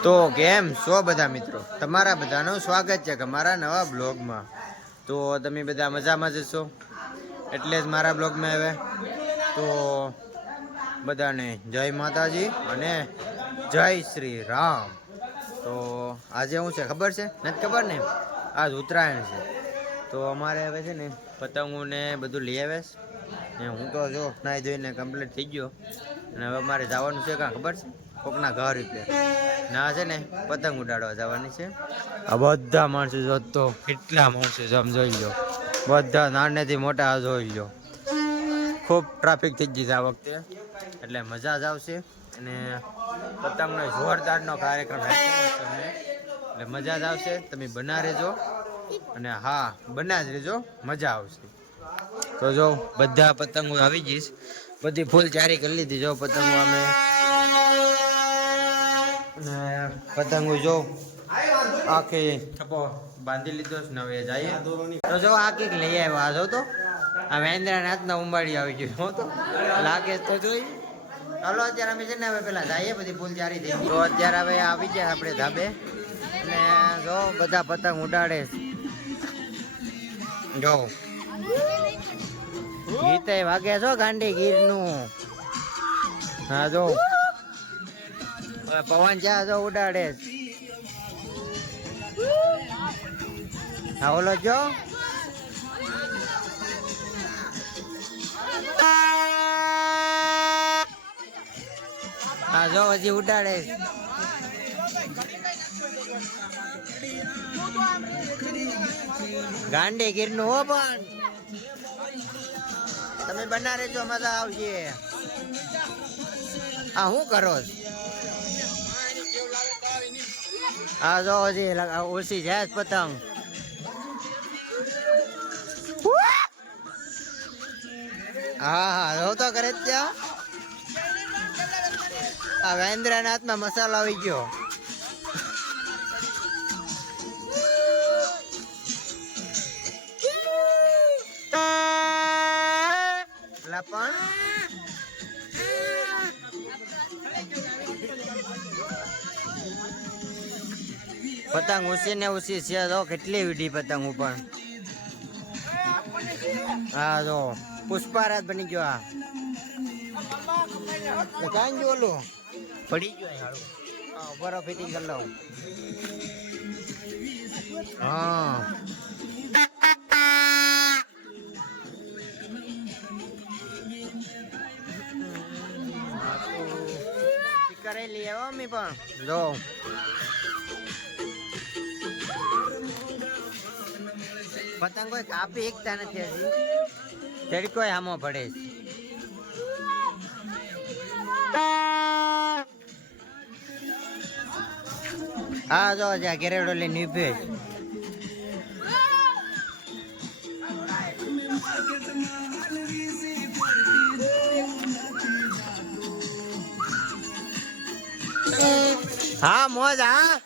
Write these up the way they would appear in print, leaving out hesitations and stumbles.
તો કેમ છો બધા મિત્રો, તમારા બધાનું સ્વાગત છે કે મારા નવા બ્લોગમાં. તો તમે બધા મજામાં જશો એટલે જ મારા બ્લોગમાં આવે. તો બધાને જય માતાજી અને જય શ્રી રામ. તો આજે શું છે ખબર છે? નથી ખબર ને? આજ ઉત્તરાયણ છે. તો અમારે હવે છે ને પતંગો ને બધું લઈ આવે ને. હું તો જો નાઈ ધોઈને કમ્પ્લીટ થઈ ગયો અને હવે મારે જવાનું છે. કાં ખબર છે? કોકના ઘર રીતે ના છે ને પતંગ ઉડાડવા જવાની છે. આ બધા માણસો જોતો કેટલા માણસો છે આમ જોઈ લો. બધા નાનેથી મોટા જોઈ લો. ખૂબ ટ્રાફિક થઈ ગઈ છે આ વખતે, એટલે મજા જ આવશે. અને પતંગનો જોરદારનો કાર્યક્રમ એટલે મજા જ આવશે. તમે બના રહેજો અને હા બના જ રહેજો, મજા આવશે. તો જો બધા પતંગો આવી જઈશ, બધી ફૂલ ચારી કરી લીધી. જો પતંગો અમે અને પતંગો જો આખી થપ્પો બાંધી લીધો છે ને હવે જઈએ. તો જો આ કંઈક લઈ આવ્યો. આ જો તો આ મહેન્દ્રનાથ ના ઉંબાડી આવી ગયો તો લાગે તો જોઈ. હાલો અત્યારે અમે છે ને હવે પેલા જઈએ, બધી ફૂલ ચારી થઈ ગઈ. તો અત્યારે હવે આવી ગયા આપણે ધાબે અને જો બધા પતંગ ઉડાડે. જો ગીતે વાગે છો ગાંડી ગીર નું. હા જો પવન જ્યાં જો ઉડાડે. હા ઓલો જો હા જો હજી ઉડાડે. ગાંડી ગીર નું હો, પણ તમે બના રહેજો, મજા આવશે. હા શું કરો? હા જો હજી ઓછી છે પતંગ. હા હા જો તો કરે ત્યાં. આ મહેન્દ્રનાથ માં મસાલો આવી ગયો. પણ પતંગ ઉસી ને ઉસી છે. તો કેટલી વીડી પતંગ ઉપર. હા જો પુષ્પારાજ બની ગયો. આ કાંઈ ગયું ઓલું પડી ગયો. બરફ ફિટિંગ કરી લઉં. હા કરેલી હવે અમે પણ જો પતંગ કોઈ કાપી એકતા નથી હજી. તડકો આમો પડે. હા જો જ્યાં ઘેરેડો લઈને નીભે. હા મોજ. હા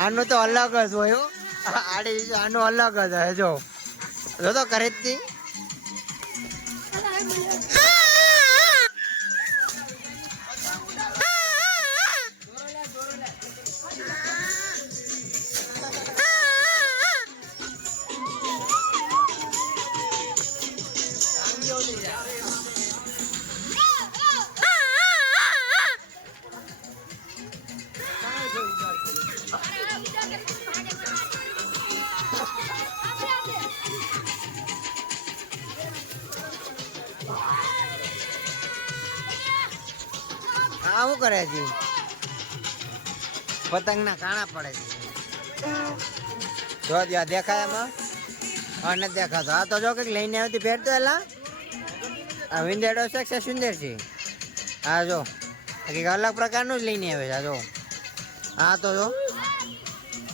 આનું તો અલગ જ હોય. આડી આનું અલગ જ હોય. જો તો કરે જ નહીં. આ શું કરે છે? પતંગ ના કાણા પડે છે. જો ત્યાં દેખાય એમાં? હા નથી દેખાતો. આ તો જો કઈક લઈને આવતી ફેરતો એલા. આ વિંદેડો છે કે સુંદર છે? હા જો કંઈક અલગ પ્રકારનું જ લઈને આવે છે. જો હા તો જો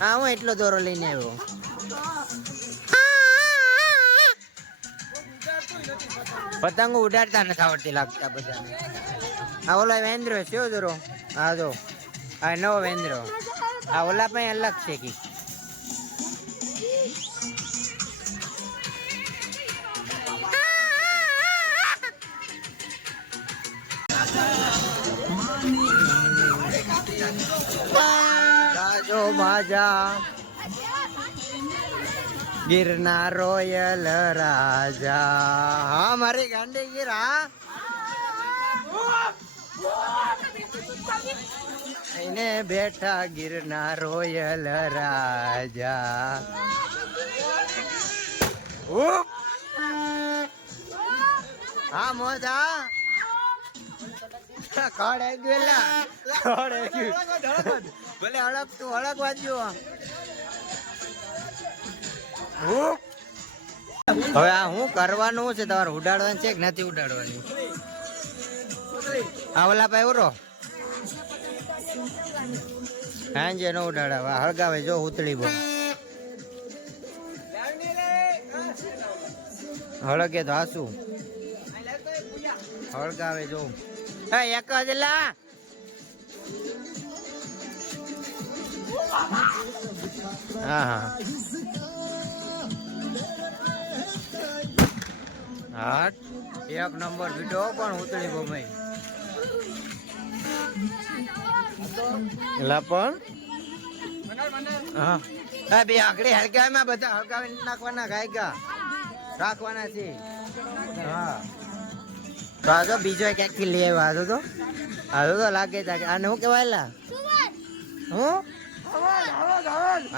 હા હું એટલો દોરો લઈને આવ્યો. પતંગો ઉડાડતા નથી આવડતી લાગતા બધાને. આ ઓલા વેન્દ્રો છે દોરો. હા જો આ નવો વેન્દ્રો. આ ઓલા પણ અલગ છે કી. રાજો બાજા ગિરના રોયલ રાજા. હા મારી ગાંડી ગીર. હા એને બેઠા ગિરના રોયલ રાજા. હા મોજા ખડે ગયેલા ભલે હળક તું હળક વાંચ્યો. હવે આ હું કરવાનું છે તમારે ઉડાડવાનું છે કે નથી ઉડાડવાની? આ ઓલા ભાઈ ઉરો હાંજે ન ઉડાડાવા હળગાવે જો ઉતળી બહુ હળગે તો હાસુ હળગાવે જો. એક જ લા હા હા એક નંબર બીટો પણ ઉતળી બહુ મય લા પણ હા બે આકડી હળગાવે બધા હળગાવી નાખવાના ગાયકા રાખવાના છે. હા તો આ તો બીજો ક્યાંક થી લઈ આવ્યો આજો તો લાગે છે આને શું કહેવાય લા? હું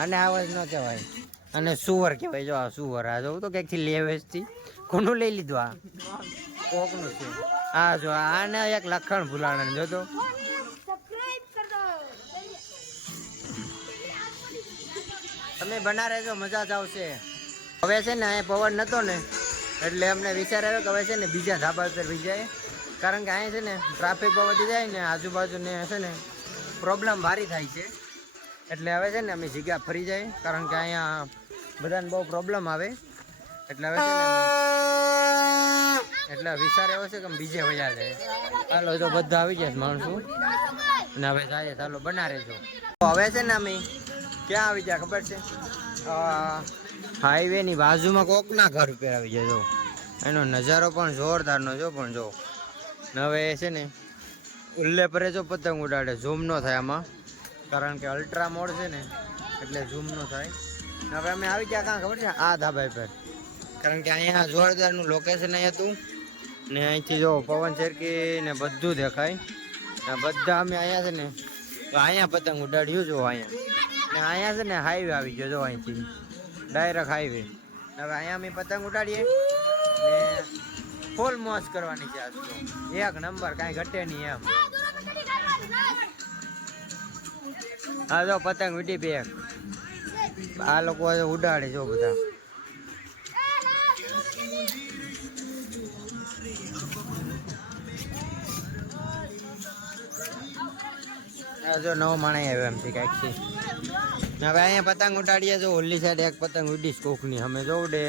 આને આવાજ ન કહેવાય અને સુવર કહેવાય. જો આ સુવર આ જો તો ક્યાંક થી લઈ આવ્યો કોનું લઈ લીધું? આ કોકનું છે. આ જો આને એક લખણ ભૂલાણ જો તો તમે બના રહેજો મજા જ આવશે. હવે છે ને અહીંયા પવન નતો ને એટલે અમને વિચાર આવ્યો કે હવે છે ને બીજા ધાબા પર બી જાય, કારણ કે અહીંયા છે ને ટ્રાફિક બહુ વધી જાય ને આજુબાજુને છે ને પ્રોબ્લેમ ભારી થાય છે. એટલે હવે છે ને અમે જગ્યા ફરી જાય, કારણ કે અહીંયા બધાને બહુ પ્રોબ્લેમ આવે. એટલે હવે છે ને એટલે વિચાર એવો છે કે બીજે વયા જાય. ચાલો જો બધા આવી જાય માણસો ને હવે જાય. ચાલો બના રહેજો. હવે છે ને અમે ક્યાં આવી જાય ખબર છે? હાઈવે ની બાજુમાં કોકના ઘર ઉપર આવી જાય. જો એનો નજારો પણ જોરદાર નો જો પણ જો. હવે છે ને ઉલ્લે પરે જો પતંગ ઉડાડે ઝૂમ ન થાય આમાં, કારણ કે અલ્ટ્રા મોડ છે ને એટલે ઝૂમ ન થાય. હવે અમે આવી ગયા કાં ખબર છે? આ ધાબા પર, કારણ કે અહીંયા જોરદારનું લોકેશન અહીં હતું ને અહીંથી જો પવન ચેરકી ને બધું દેખાય ને બધા અમે અહીંયા છે ને તો અહીંયા પતંગ ઉડાડ્યું જો અહીંયા ને અહીંયા છે ને હાઈવે આવી ગયો જો અહીંથી ડાયરેક્ટ હાઈવે. હવે અહીંયા અમે પતંગ ઉડાડીએ ને ફૂલ મોજ કરવાની છે આજ તો એક નંબર, કાંઈ ઘટે નહીં એમ. હા જો પતંગ વીટી બે આ લોકો ઉડાડે જો બધા. જો નવો માણસ આવ્યો એમ છે કાંઈક છે. હવે અહીંયા પતંગ ઉડાડીએ જો ઓલી સાઈડ એક પતંગ ઉડીશ કોકની અમે જો ઉડે.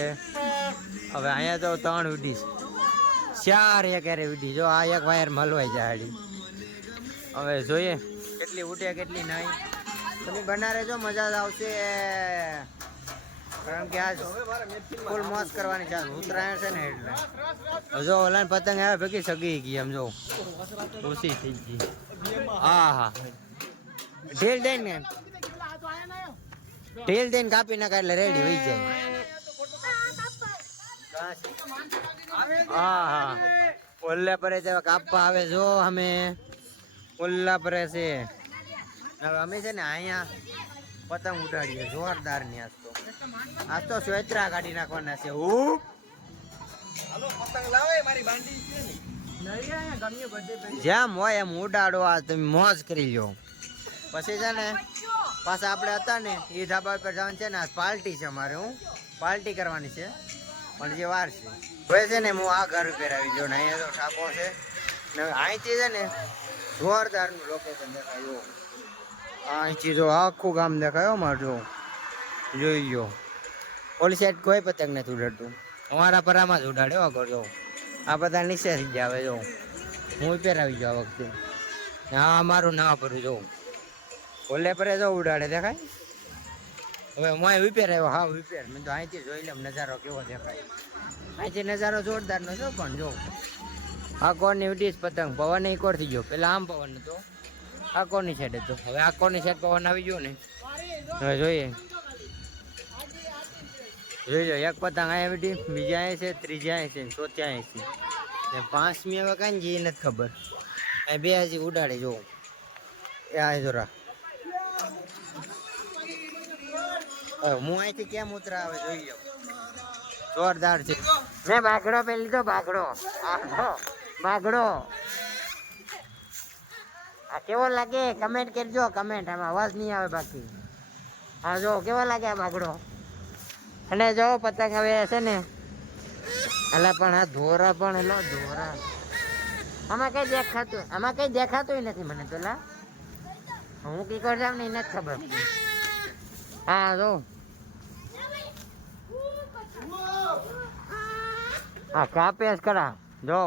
હવે અહીંયા તો 3 ઉડીશ 4 એક હારે ઉડી. જો આ એક વાયર મલવાઈ જાય. હવે જોઈએ કેટલી ઉડે કેટલી નહીં. તમે બના રહેજો મજા જ આવશે, કારણ કે આજ ફૂલ મોજ કરવાની છે. ઉત્તરાયણ છે ને એટલે જો ઓલા પતંગ આવે ભેગી સગી ગઈ એમ જો ઓછી થઈ ગઈ. હા હા ઢીલ દઈને કાપી નાખા એટલે રેડી થઈ જાય. હા હા ઓલ્લા પરે કાપવા આવે જો અમે ઓલ્લા પરે છે. હવે અમે છે ને અહીંયા પતંગ ઉડાડીએ જોરદાર ની. આજ તો સ્વેતરા કાઢી નાખવાના છે. જેમ હોય એમ ઉડાડો, આ તમે મોજ કરી લો. પછી છે ને પાછા આપણે હતા ને એ ધાબા પર જવાનું છે ને. આ પાર્ટી છે અમારે, હું પાર્ટી કરવાની છે પણ જે વાર છે. હવે છે ને હું આ ઘર ઉપર આવી ગયો ને અહીંયા તો ઠાકો છે ને અહીંથી છે ને જોરદારનું લોકેશન દેખાય. અહીંથી જો આખું ગામ દેખાયો મારે. જો જોઈ ગયો ઓલી સાઈડ કોઈ પતંગ નથી ઉડાડતું, અમારા પરામાં જ ઉડાડે. આગળ જો આ બધા નીચે થઈ ગયા. હવે જો હું પહેરાવી જાઉં આ વખતે. હા અમારું ના ભરું જોઉં ઓલે પરે જો ઉડાડે દેખાય. હવે હું વિપેર આવ્યો. હા વિપેર મેં તો અહીંથી જોઈ લઉં નજારો કેવો દેખાય. અહીંથી નજારો જોરદારનો છો. પણ જો આ કોની ઉડીશ પતંગ પવન એક કોર થઈ ગયો. પેલા આમ પવન હતો, આ કોની સાઈડ હતો. હવે આ કોની સાઈડ પવન આવી ગયો ને. હવે જોઈએ જોઈ લો. એક પતંગ અહીંયા બેઠી, બીજી અહીંયા છે, ત્રીજી અહીંયા છે, ચોથી અહીંયા છે, ને પાંચમી હવે કાંઈ જઈ નથી ખબર. અહીં બે હજી ઉડાડે જો એ આ જોરા. હું અહીંથી કેમ ઉતરા હવે જોઈ લો. જોરદાર છે. મેં બાગડો પહેરી લીધો. બાગડો બાગડો આ કેવો લાગે કમેન્ટ કરજો. કમેન્ટ આમાં અવાજ નહીં આવે બાકી. હા જો કેવો લાગે આ બાગડો. અને જો પતંગ હવે છે ને એટલે પણ આ ધોરા પણ એલો ધોરા આમાં કઈ દેખાતું નથી મને. પેલા હું કી કર જામ ને નથી ખબર. હા જો હા કાપેસ કરા જો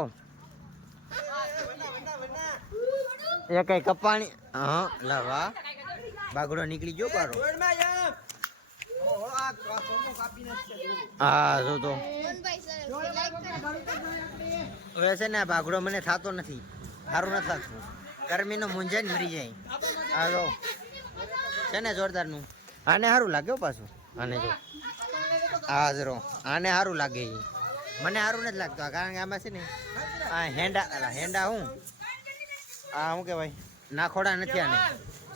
એ કઈ કપાણી. હા લાવા બાગડો નીકળી ગયો પારો. હા જો તો હવે છે ને બાગડો મને થતો નથી. સારું નથી લાગતું. ગરમીનો મૂંઝાઈને મરી જાય. હા જો છે ને જોરદારનું. આને સારું લાગ્યો પાછું. આને જો હાજરો આને સારું લાગે. મને સારું નથી લાગતું કારણ કે આમાં છે ને આ હેંડા હું આ શું કહેવાય નાખોડા નથી. આને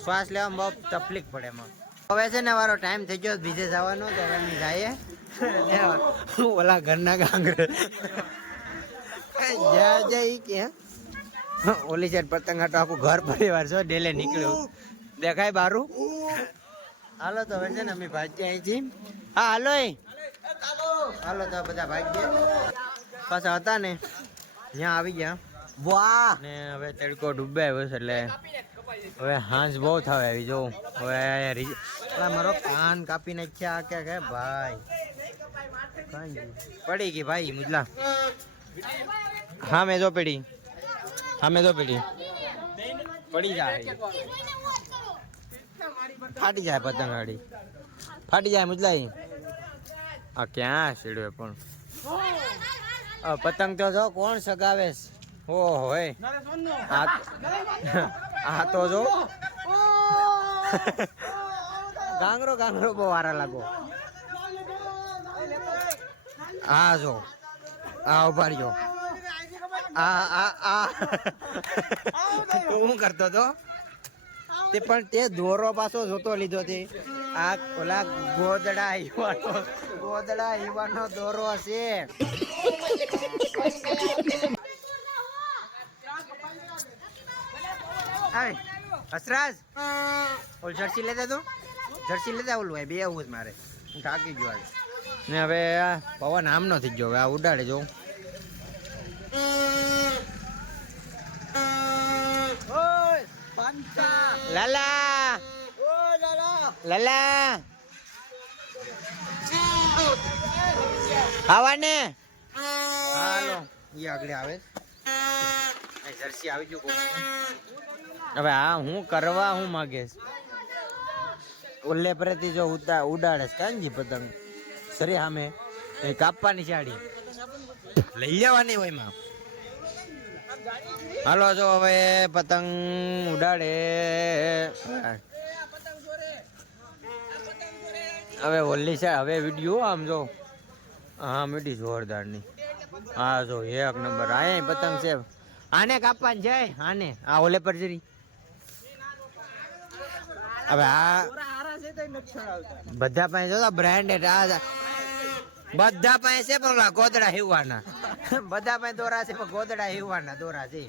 શ્વાસ લેવામાં બહુ તકલીફ પડે એમાં. હવે છે ને મારો ટાઈમ થઈ ગયો બીજે જવાનો. તો હવે અમે જઈએ ઓલા ઘરના કાંગરે જઈ કે ઓલી સાઈડ પતંગ હાટો આખું ઘર પરિવાર છો ડેલે નીકળ્યું દેખાય બારું. હાલો તો હવે છે ને અમે ભાગ્ય અહીંથી. હા હાલો હાલો તો બધા ભાગ્ય પાછા હતા ને ત્યાં આવી ગયા. વાહ ને હવે તડકો ડૂબે આવ્યો છે એટલે હવે હાંસ બહુ થાવે આવી. જો હવે મારો કાન કાપી નાખ્યા કે ભાઈ પડી ગઈ ભાઈ મુજલા. હા મેં જો પડી પડી જાય ફાટી જાય પતંગ ગાડી ફાટી જાય મુજલા. આ ક્યાં છેડ્યો પણ પતંગ તો જો કોણ સગાવે. ઓહો આ તો જો ગાંગરો બહુ વારા લાગો. હા જો આ ઉભા રહ્યો. હું કરતો તો તે પણ તે દોરો પાછો જોતો લીધો તે. આ ઓલા ગોદડા હીવાનો દોરો છે. હસરાજ ઓલ જર્સી લેતા ઓલું બે આવું જ મારે. હું થાકી ગયો આજે ને હવે પવન આમ નો થઈ ગયો. હવે આ ઉડાડે જો લાલા આવાને હાલો ઈ આગળ આવે જર્સી આવી ગયું. હવે આ હું કરવા હું માગે ઓલે પરથી જો ઉડાડે કાંજી પતંગ સરી સામે કાપવાની સાડી લઈ જવાની હોય માં. હાલો જો હવે પતંગ ઉડાડે. હવે ઓલી સાઈડ હવે વિડીયો આમ જો હા મીઠી જોરદારની. હા જો એક નંબર. આ પતંગ છે આને કાપવાની જાય. આને આ ઓલે પર જરી હવે આ બધા પાસે જો બ્રાન્ડેડ આ બધા પાસે છે પણ ગોદડા હીવાના. બધા પાસે દોરા છે પણ ગોદડા હીવાના દોરા છે.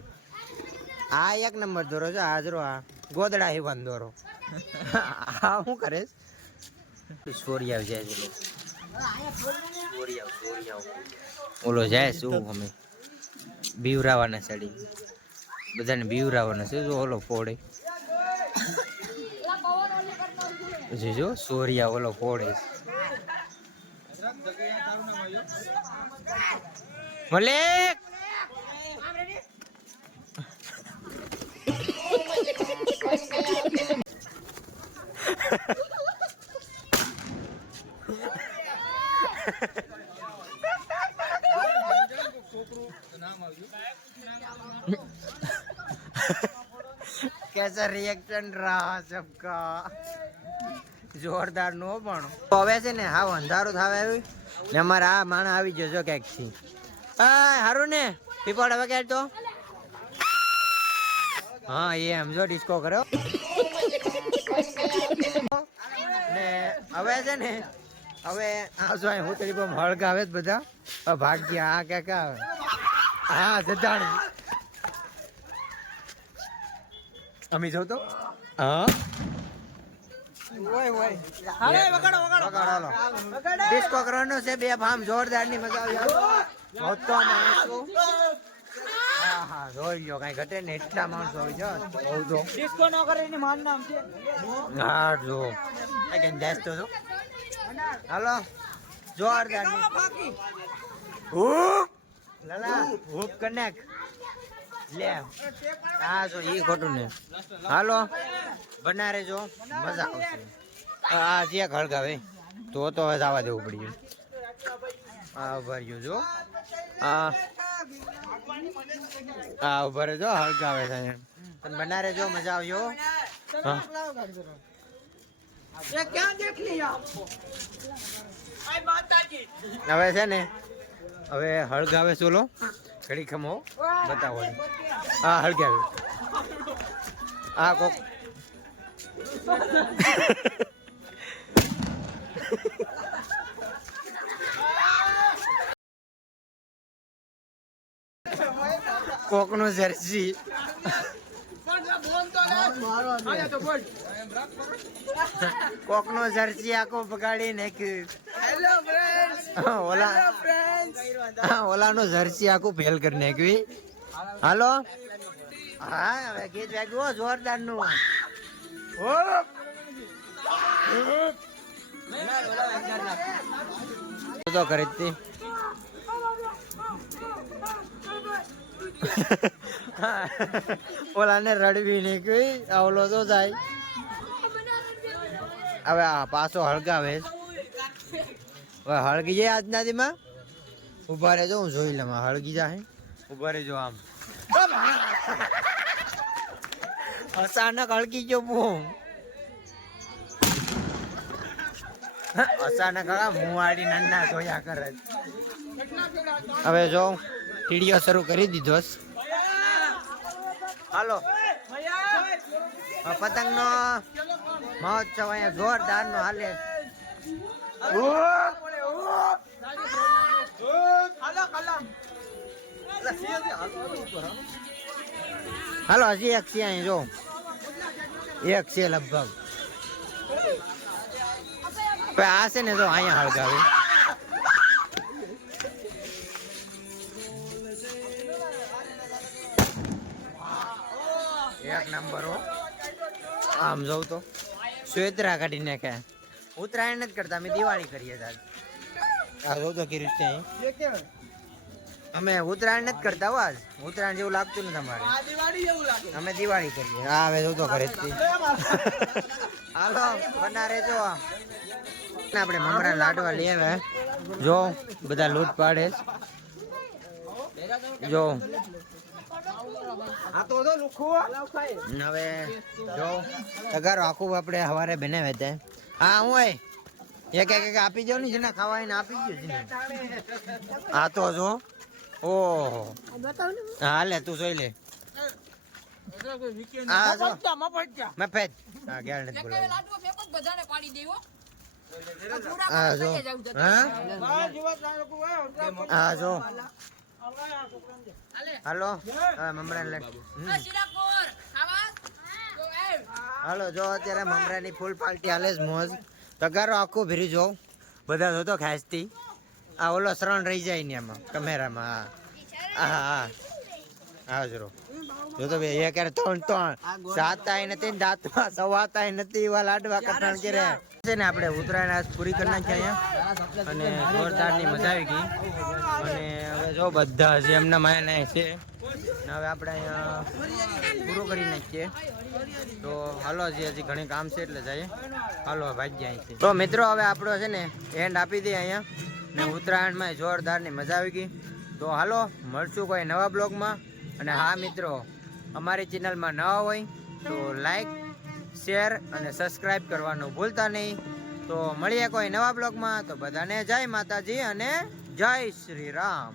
આ એક નંબર દોરો છે. હાજરો આ ગોદડા હીવાનો દોરો. આ શું કરે સોરિયા જાય ઓલો જાય શું અમે બીવરાવાના સાડી બધાને બીવરાવાનો છે. જો ઓલો પોડે જો સોરિયા ઓલો પોડે મલેક कैसा रिएक्शन रहा सबका જોરદાર નો પણ હવે છે ને હાવ અંધારું થાવે આવ્યું ને અમારા આ માણસ આવી જજો ક્યાંક થી હારું ને પીપળ હવે ક્યાંક તો હા એ એમ જો ડિસ્કો કર્યો ને હવે છે ને હવે આ જો હું તરી બમ હળગાવે જ બધા ભાગ્યા આ ક્યાંક આવે હા જતાણી અમી જો તો હા ડિસ્કો કરવાનો છે બે ભામ જોરદાર ની મજા આવી જોઈ લો કઈ ઘટે ને એટલા માણસો હોય હા જો હાલો જોરદાર હુપ કનેક્ટ લે હા જો ઈ ખોટું ને હાલો બનારે જો મજા આવશે આ જે ખળગાવે તો હવે જવા દેવું પડ્યું આ ભર્યું જો આ ઉભર જો હળગાવે છે તમે બનારે જો મજા આવ્યો હવે છે ને હવે હળગાવે ચોલો ઘડી ખમો બતાવો હા હળગાવે આ કોક કોક નો જર્સી કોક નો જર્સી આખો બગાડી નાખ્યું ઓલા નો જર્સી આખું ફેલ કરી નાખ્યું હાલો હા હવે ગીત વાગ્યું જોરદાર નું તો કરે ઓલા ને રડવી નહીં કઈ ઓલો તો જાય હવે આ પાછો હળગાવે હવે હળગી જાય આજના દીમાં ઉભા રહેજો હું જોઈ લઉં હળગી જાય ઉભા રહેજો આમ અચાનક હળગી ગયો હું અચાનક મુવાડી નન્ના જોયા કરે હવે જો ટીડીઓ શરૂ કરી દીધો હાલો પતંગ નો મહોત્સવ અહીંયા જોરદાર નો હાલે હાલો હજી એક છે અહીં જો એક છે લગભગ આ છે ને જો અહીંયા હળગાવે એક નંબર હો આમ જવું તો સ્વેતરા કાઢી નાખ્યા ઉત્તરાયણ નથી કરતા અમે દિવાળી કરીએ આ જો તો કીધું ત્યાં અમે ઉત્તરાયણ નથી કરતા આજ ઉત્તરાયણ જેવું લાગતું નથી અમારે અમે દિવાળી કરીએ હા હવે જો તો કરે હાલો બનારે જો આપણે મમરા લાડવા લઈ આવ્યા જો બધા લૂંટ પાડે જો હવે જો તગારો આખું આપણે સવારે બનાવે તે હા હું એક એક આપી જાવ ને જેને ખાવા એને આપી ગયો છે હા તો જો ઓહો હા લે તું જોઈ લે હા જો મફત હા ગેરંટી બોલો હા જો હા જો હાલો મમરા હાલો જો અત્યારે મમરાની ફૂલ પાર્ટી હાલે જ મોજ તગારો આખું ભીરી જો બધા જોતો ખાસતી આ ઓલો શરણ રહી જાય ને આમાં કેમેરામાં હા હા હા હાજરો જો તો ભાઈ એ ક્યારે ત્રણ સાતાય નથી ને દાંતમાં સવાતાય નથી એવા લાડવા કઠણ કરે છે ને. આપણે ઉત્તરાયણ આજ પૂરી કરી નાખી અહીંયા અને જોરદારની મજા આવી ગઈ. અને હવે જો બધા છે એમના માયા છે ને હવે આપણે અહીંયા પૂરું કરી નાખીએ. તો હાલો હજી ઘણી કામ છે એટલે જઈએ. હાલો ભાગ્ય અહીંથી. તો મિત્રો હવે આપણો છે ને એન્ડ આપી દઈએ અહીંયા ને ઉત્તરાયણમાં જોરદારની મજા આવી ગઈ. તો હાલો મળશું કોઈ નવા બ્લોગમાં. અને હા મિત્રો, અમારી ચેનલમાં નવા હોય તો લાઈક શેર અને સબસ્ક્રાઈબ કરવાનું ભૂલતા નહીં. તો મળીએ કોઈ નવા બ્લોગમાં. તો બધાને જય માતાજી અને જય શ્રી રામ.